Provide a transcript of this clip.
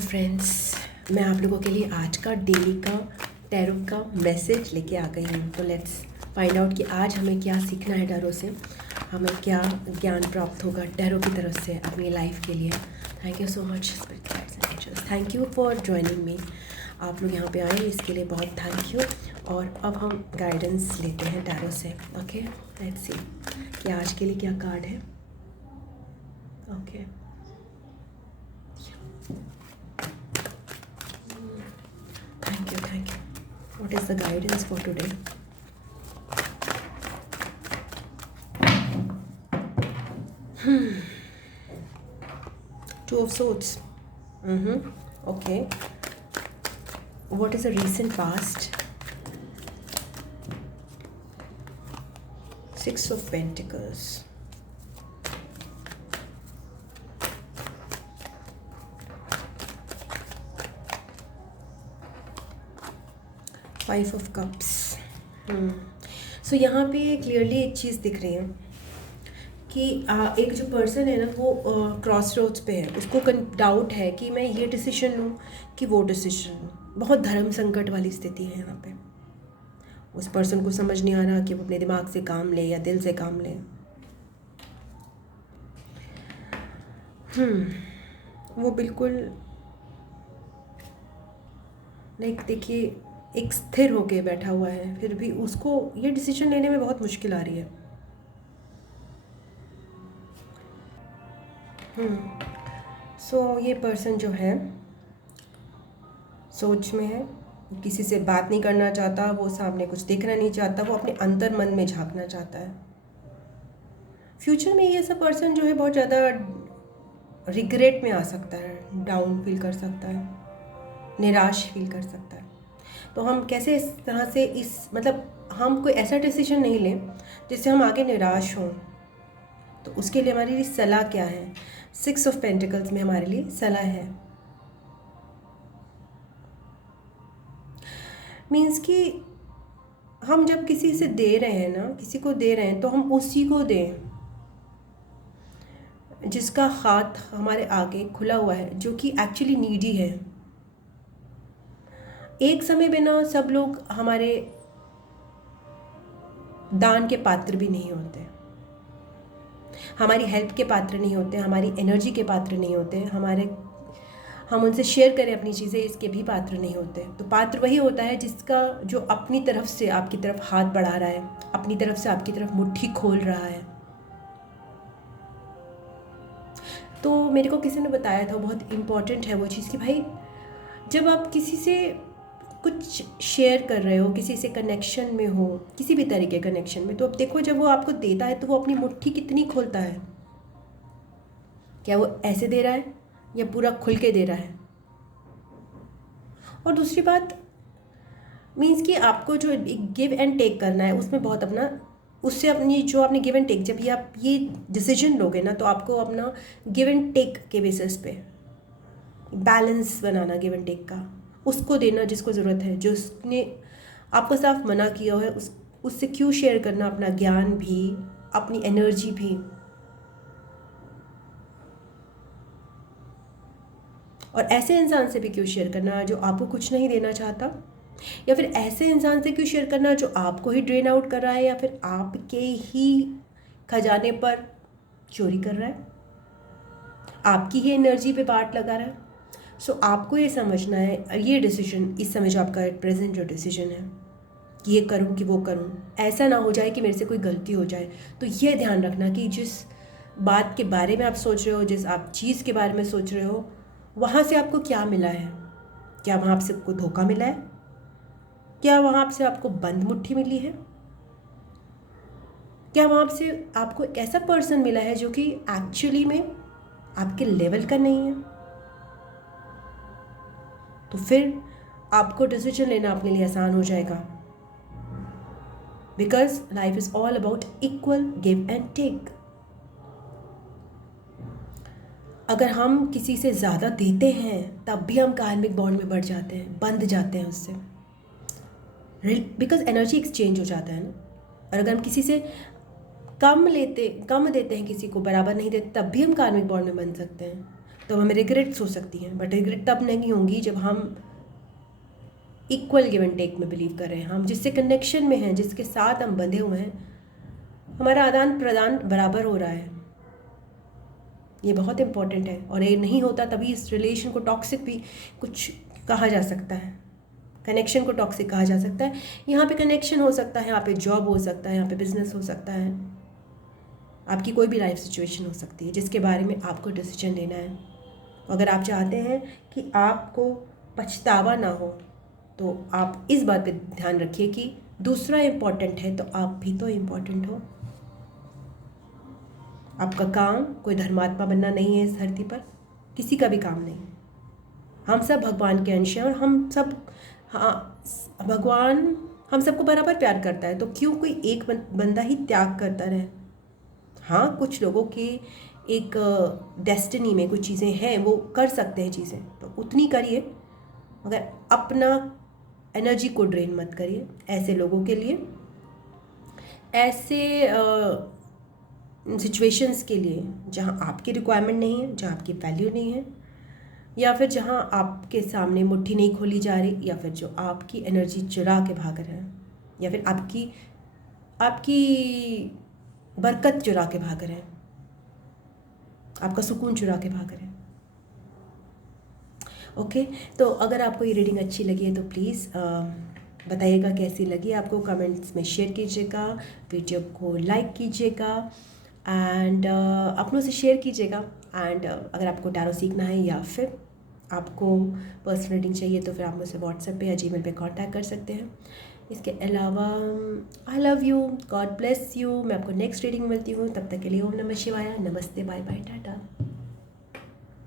Friends, मैं आप लोगों के लिए आज का डेली का टैरो का मैसेज लेके आ गई हूँ। तो लेट्स फाइंड आउट कि आज हमें क्या सीखना है टैरो से, हमें क्या ज्ञान प्राप्त होगा टैरो की तरफ से अपनी लाइफ के लिए। Thank you so much spirit guides and angels, thank you for joining me. आप लोग यहाँ पे आए इसके लिए बहुत थैंक यू। और अब हम गाइडेंस लेते हैं टैरो से। ओके, लेट्स सी कि आज के लिए क्या कार्ड है। Okay, thank you. What is the guidance for today? Two of Swords. Okay. What is the recent past? Six of Pentacles. Five of cups. So यहाँ पे क्लियरली एक चीज़ दिख रही है कि एक जो पर्सन है ना वो क्रॉस रोड्स पे है। उसको डाउट है कि मैं ये डिसीजन लूँ कि वो डिसीजन लूँ। बहुत धर्म संकट वाली स्थिति है यहाँ पे। उस पर्सन को समझ नहीं आ रहा कि वो अपने दिमाग से काम ले या दिल से काम ले। वो बिल्कुल लाइक देखिए एक स्थिर होके बैठा हुआ है, फिर भी उसको ये डिसीजन लेने में बहुत मुश्किल आ रही है। सो ये पर्सन जो है सोच में है, किसी से बात नहीं करना चाहता, वो सामने कुछ देखना नहीं चाहता, वो अपने अंतर मन में झांकना चाहता है। फ्यूचर में ये सब पर्सन जो है बहुत ज़्यादा रिग्रेट में आ सकता है, डाउन फील कर सकता है, निराश फील कर सकता है। तो हम कैसे इस तरह से हम कोई ऐसा डिसीजन नहीं लें जिससे हम आगे निराश हों। तो उसके लिए हमारे लिए सलाह क्या है? सिक्स ऑफ पेंटिकल्स में हमारे लिए सलाह है। मीन्स कि हम जब किसी से दे रहे हैं ना, किसी को दे रहे हैं तो हम उसी को दें जिसका हाथ हमारे आगे खुला हुआ है, जो कि एक्चुअली नीडी है। एक समय में ना सब लोग हमारे दान के पात्र भी नहीं होते, हमारी हेल्प के पात्र नहीं होते, हमारी एनर्जी के पात्र नहीं होते, हम उनसे शेयर करें अपनी चीज़ें इसके भी पात्र नहीं होते। तो पात्र वही होता है जिसका जो अपनी तरफ से आपकी तरफ हाथ बढ़ा रहा है, अपनी तरफ से आपकी तरफ मुट्ठी खोल रहा है। तो मेरे को किसी ने बताया था, बहुत इम्पॉर्टेंट है वो चीज़ कि भाई जब आप किसी से कुछ शेयर कर रहे हो, किसी से कनेक्शन में हो, किसी भी तरीके कनेक्शन में, तो अब देखो जब वो आपको देता है तो वो अपनी मुट्ठी कितनी खोलता है। क्या वो ऐसे दे रहा है या पूरा खुल के दे रहा है? और दूसरी बात मीन्स कि आपको जो गिव एंड टेक करना है उसमें बहुत अपना उससे अपनी जो आपने गिव एंड टेक, जब ये आप ये डिसीजन लोगे ना तो आपको अपना गिव एंड टेक के बेसिस पे बैलेंस बनाना, गिव एंड टेक का, उसको देना जिसको ज़रूरत है, जो उसने आपको साफ मना किया है उससे क्यों शेयर करना अपना ज्ञान भी, अपनी एनर्जी भी। और ऐसे इंसान से भी क्यों शेयर करना जो आपको कुछ नहीं देना चाहता, या फिर ऐसे इंसान से क्यों शेयर करना जो आपको ही ड्रेन आउट कर रहा है या फिर आपके ही खजाने पर चोरी कर रहा है, आपकी ही एनर्जी पे बाट लगा रहा है। सो आपको ये समझना है, ये डिसीजन इस समय जो आपका प्रेजेंट जो डिसीजन है कि ये करूँ कि वो करूँ, ऐसा ना हो जाए कि मेरे से कोई गलती हो जाए। तो ये ध्यान रखना कि जिस बात के बारे में आप सोच रहे हो, जिस आप चीज़ के बारे में सोच रहे हो, वहाँ से आपको क्या मिला है। क्या वहाँ आपसे आपको धोखा मिला है? क्या वहाँ से आपको बंद मुट्ठी मिली है? क्या वहाँ से आपको एक ऐसा पर्सन मिला है जो कि एक्चुअली में आपके लेवल का नहीं है? तो फिर आपको डिसीजन लेना अपने लिए आसान हो जाएगा, because life is all about equal give and take. अगर हम किसी से ज़्यादा देते हैं तब भी हम कार्मिक बॉन्ड में बढ़ जाते हैं, बंध जाते हैं उससे, बिकॉज एनर्जी एक्सचेंज हो जाता है ना। और अगर हम किसी से कम देते हैं, किसी को बराबर नहीं देते, तब भी हम कार्मिक बॉन्ड में बन सकते हैं। तो हमें रिग्रेट्स हो सकती हैं, बट रिग्रेट तब नहीं होंगी जब हम इक्वल गिव एंड टेक में बिलीव कर रहे हैं, हम जिससे कनेक्शन में हैं, जिसके साथ हम बंधे हुए हैं, हमारा आदान प्रदान बराबर हो रहा है। ये बहुत इम्पॉर्टेंट है, और ये नहीं होता तभी इस रिलेशन को टॉक्सिक भी कुछ कहा जा सकता है, कनेक्शन को टॉक्सिक कहा जा सकता है। यहाँ पे कनेक्शन हो सकता है, यहाँ पे जॉब हो सकता है, यहाँ पे बिजनेस हो सकता है, आपकी कोई भी लाइफ सिचुएशन हो सकती है जिसके बारे में आपको डिसीजन लेना है। अगर आप चाहते हैं कि आपको पछतावा ना हो तो आप इस बात पे ध्यान रखिए कि दूसरा इम्पॉर्टेंट है तो आप भी तो इम्पॉर्टेंट हो। आपका काम कोई धर्मात्मा बनना नहीं है इस धरती पर, किसी का भी काम नहीं। हम सब भगवान के अंश हैं और हम सब, हाँ, भगवान हम सबको बराबर प्यार करता है, तो क्यों कोई एक बंदा ही त्याग करता रहे। हाँ, कुछ लोगों के एक डेस्टिनी में कुछ चीज़ें हैं, वो कर सकते हैं चीज़ें, तो उतनी करिए, मगर अपना एनर्जी को ड्रेन मत करिए ऐसे लोगों के लिए, ऐसे सिचुएशंस के लिए जहाँ आपकी रिक्वायरमेंट नहीं है, जहाँ आपकी वैल्यू नहीं है, या फिर जहाँ आपके सामने मुट्ठी नहीं खोली जा रही, या फिर जो आपकी एनर्जी चुरा के भाग रहे हैं, या फिर आपकी बरकत चुरा के भाग रहे हैं, आपका सुकून चुरा के भाग रहे हैं। ओके, तो अगर आपको ये रीडिंग अच्छी लगी है तो प्लीज़ बताइएगा कैसी लगी आपको, कमेंट्स में शेयर कीजिएगा, वीडियो को लाइक कीजिएगा एंड अपनों से शेयर कीजिएगा। एंड अगर आपको टैरो सीखना है या फिर आपको पर्सनल रीडिंग चाहिए तो फिर आप मुझसे व्हाट्सएप पे या जीमेल पे कांटेक्ट कर सकते हैं। इसके अलावा I love you, God bless you. मैं आपको नेक्स्ट रीडिंग मिलती हूँ, तब तक के लिए ओम नमः शिवाय, नमस्ते, बाय बाय, टाटा।